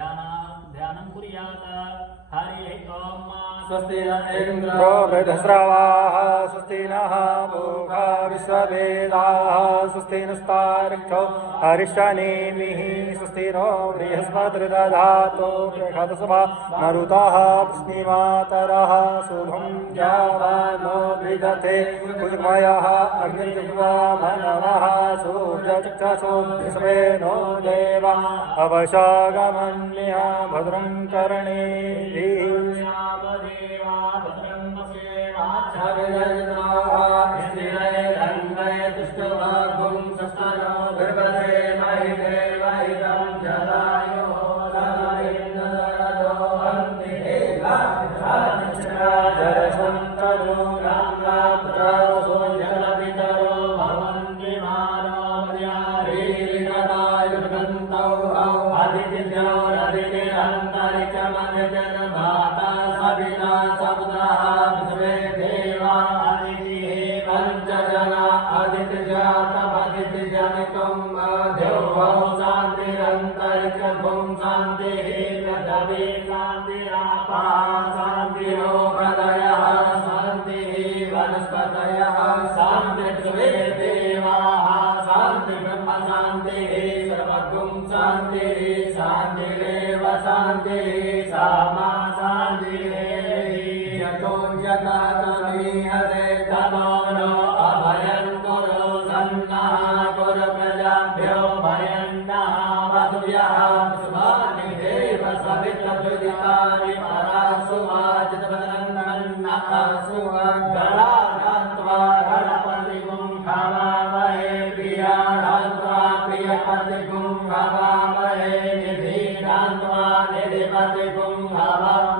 ध्यानं कुर्यात् हरिः ओम स्वस्ति न इंद्रो वृद्धस्रवाः स्वस्ति नः पूषा विश्ववेदाः स्वस्ति नस्तार्क्ष्यो हरिष्ठनेमिः स्वस्ति नो बृहस्पतिर्दधातु बृहत्सभा मरुतः पुष्टिमातरः शुभं जावानो विदधे कुजमयः अग्निर्जिह्वा मनवः सूर्यचक्षुषो विश्वेनो देवा अवशागमन्यः भद्रं कर्णेभिः Hava